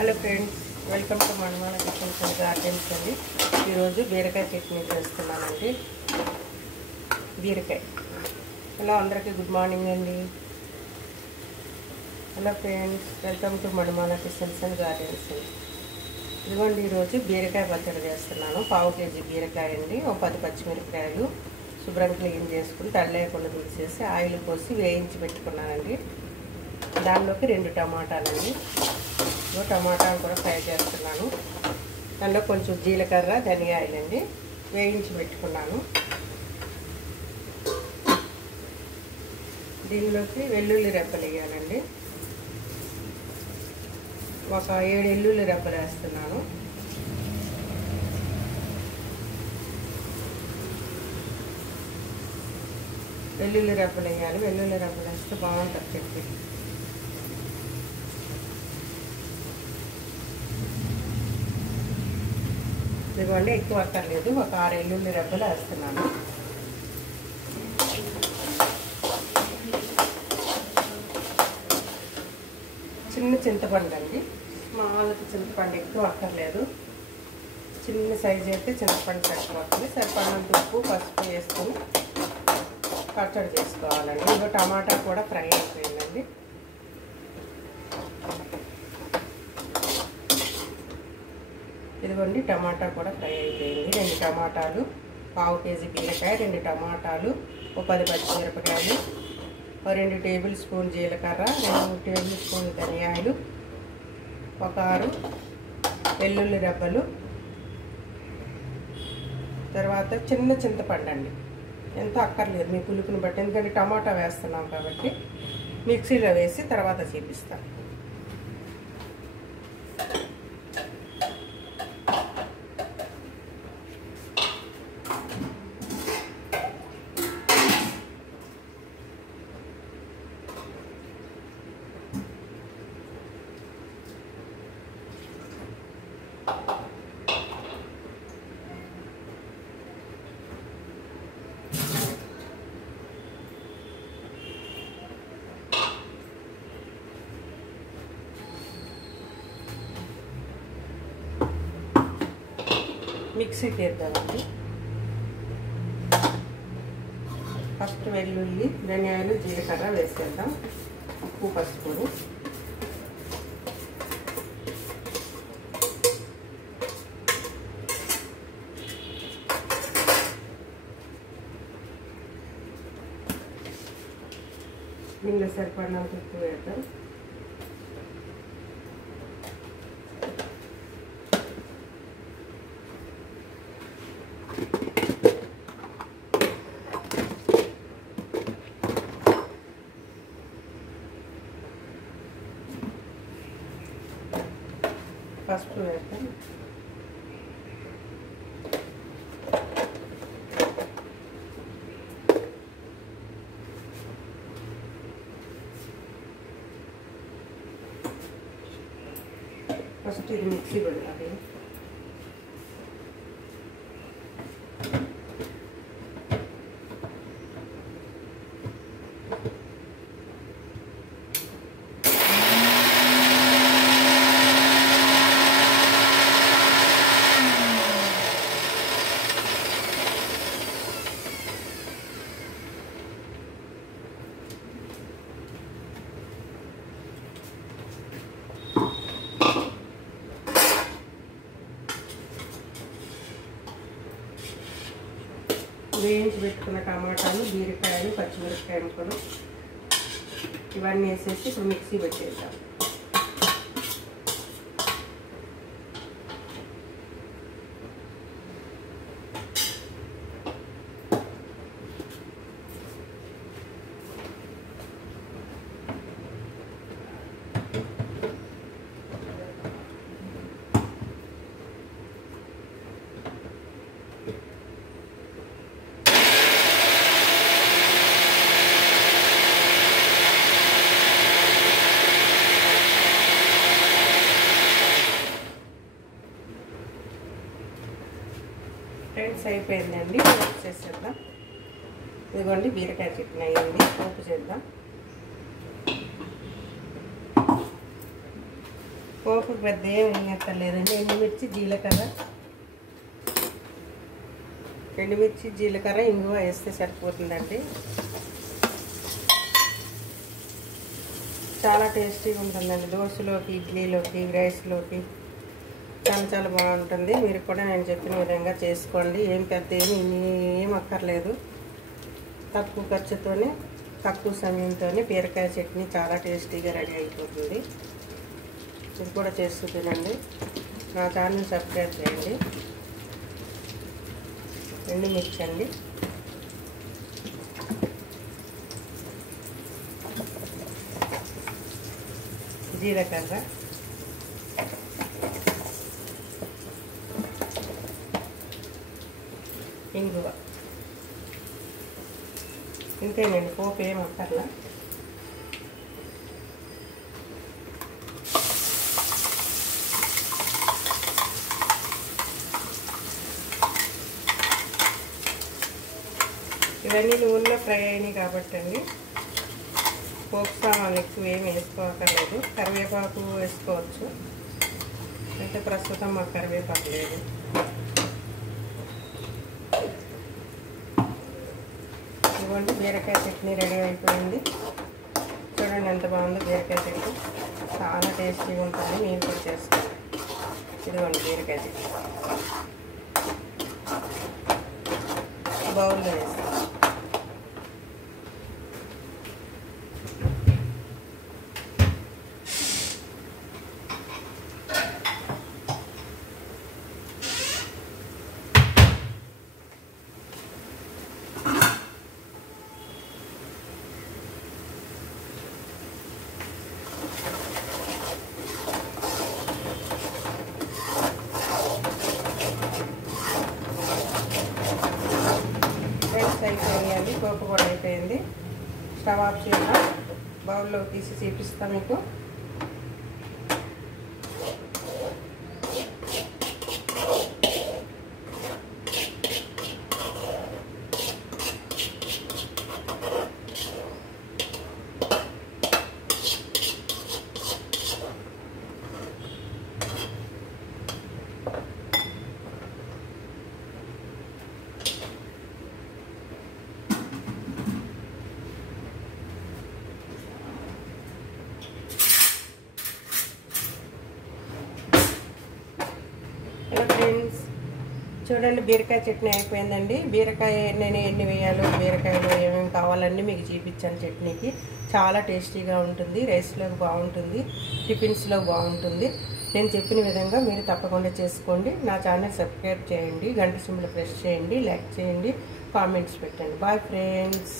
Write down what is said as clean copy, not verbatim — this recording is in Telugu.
Hello friends, welcome to Manimala kitchens and gardens అండి. ఈరోజు బీరకాయ చట్నీ చేస్తున్నానండి. బీరకాయ. హలో అందరికీ గుడ్ మార్నింగ్ అండి. Hello friends, welcome to Manimala kitchens and gardens అండి. ఇదిగోండి, ఈరోజు బీరకాయ పచ్చడి చేస్తున్నాను. 1/2 కేజీ బీరకాయ అండి, ఒక 10 పచ్చిమిరపకాయలు శుభ్రం క్లీన్ చేసుకుని తడిలేకుండా తీసేసి ఆయిల్ పోసి వేయించి పెట్టుకున్నానండి. దానిలోకి 2 టమాటాలండి. టమాటాలు కూడా ఫ్రై చేస్తున్నాను. దానిలో కొంచెం జీలకర్ర, ధనియాలండి వేయించి పెట్టుకున్నాను. దీనిలోకి వెల్లుల్లి రెబ్బలు వేయాలండి. ఒక 7 వెల్లుల్లి రెబ్బలు వేస్తున్నాను. వెల్లుల్లి రెబ్బలు వేయాలి. వెల్లుల్లి రెబ్బలు వేస్తే బాగుంటుంది చట్నీ. ఇదిగోండి, ఎక్కువ అక్కర్లేదు, ఒక 6 వెల్లుల్లి రెబ్బలు వేస్తున్నాను. చిన్న చింతపండు అండి, మామూలుగా చింతపండు ఎక్కువ అక్కర్లేదు. చిన్న సైజు అయితే చింతపండు సరిపోతుంది. సరిపడినంత ఉప్పు, పసుపు వేసుకొని పచ్చడి చేసుకోవాలండి. ఇదిగో టమాటా కూడా ఫ్రై అయిపోయిందండి. ఇదిగోండి, టమాటా కూడా ఫ్రై అయిపోయింది. 2 టమాటాలు, 1/2 కేజీ బీరకాయ, 2 టమాటాలు, ఒక 10 పచ్చిమిరపకాయలు, ఒక 2 టేబుల్ స్పూన్ జీలకర్ర, 2 టేబుల్ స్పూన్ ధనియాలు, ఒక 6 వెల్లుల్లి రెబ్బలు, తర్వాత చిన్న చింతపండు అండి. ఎంత అక్కర్లేదు, మీ పులుపుని బట్టి, ఎందుకంటే టమాటా వేస్తున్నాం కాబట్టి మిక్సీలో వేసి తర్వాత చూపిస్తాను. మిక్సీకి వేద్దామండి. ఫస్ట్ వెల్లుల్లి, ధనియాలు, జీలకర్ర వేసేద్దాం. ఉప్పు, పసుపుని దీనిలో సరిపడినంత ఉప్పు వేద్దాం. పసుపు వేద్దాం. ఫస్ట్ ఇది మిక్సీ పెడతాను. వేయించి పెట్టుకున్న టమాటాలు, బీరకాయలు, పచ్చిమిరపకాయ ముక్కలు ఇవన్నీ వేసేసి ఇప్పుడు మిక్సీ పెట్టేద్దాం. ఫ్రెండ్స్, అయిపోయిందండి. పోపు చేసేద్దాం. ఇదిగోండి, బీరకాయ చట్నీ అయ్యింది. పోపు చేద్దాం. పోపు పెద్ద ఏం ఎక్కర్లేదండి. ఎండుమిర్చి జీలకర్ర ఇంగువ వేస్తే సరిపోతుందండి. చాలా టేస్టీగా ఉంటుందండి. దోశలోకి, ఇడ్లీలోకి, రైస్లోకి చాలా బాగుంటుంది. మీరు కూడా నేను చెప్పిన విధంగా చేసుకోండి. ఏం పెద్ద ఏం అక్కర్లేదు. తక్కువ ఖర్చుతోనే, తక్కువ సమయంతోనే బీరకాయ చట్నీ చాలా టేస్టీగా రెడీ అయిపోతుంది. ఇది కూడా చేస్తూ తినండి. నా ఛానల్ సబ్స్క్రైబ్ చేయండి. ఎండుమిర్చి అండి, జీలకర్ర, ఇంగువ, ఇంతేనండి. పోపు ఏం అక్కర్లా. ఇవన్నీ నూనెలో ఫ్రై అయినాయి కాబట్టి అండి పోపు సామాన్లు ఎక్కువ ఏమి వేసుకోకర్లేదు. కరివేపాకు వేసుకోవచ్చు, అయితే ప్రస్తుతం మాకు కరివేపాకు లేదు. ఇదిగోండి బీరకాయ చట్నీ రెడీ అయిపోయింది. చూడండి ఎంత బాగుందో బీరకాయ చట్నీ. చాలా టేస్టీగా ఉంటుంది. మీరు కూడా చేసుకోండి. ఇదిగోండి బీరకాయ చట్నీ బౌల్లో వేస్తాం. అయిపోయిందండి. పోపు కూడా అయిపోయింది. స్టవ్ ఆఫ్ చేద్దాం. బౌల్లో తీసి చూపిస్తాం మీకు. హలో ఫ్రెండ్స్, చూడండి బీరకాయ చట్నీ అయిపోయిందండి. బీరకాయ నేను ఎన్ని వేయాలో, బీరకాయలో ఏమేమి కావాలన్నీ మీకు చూపించాను. చట్నీకి చాలా టేస్టీగా ఉంటుంది. రైస్లో బాగుంటుంది, టిఫిన్స్లో బాగుంటుంది. నేను చెప్పిన విధంగా మీరు తప్పకుండా చేసుకోండి. నా ఛానల్ సబ్స్క్రైబ్ చేయండి, గంట సింబల్ ప్రెస్ చేయండి, లైక్ చేయండి, కామెంట్స్ పెట్టండి. Bye friends.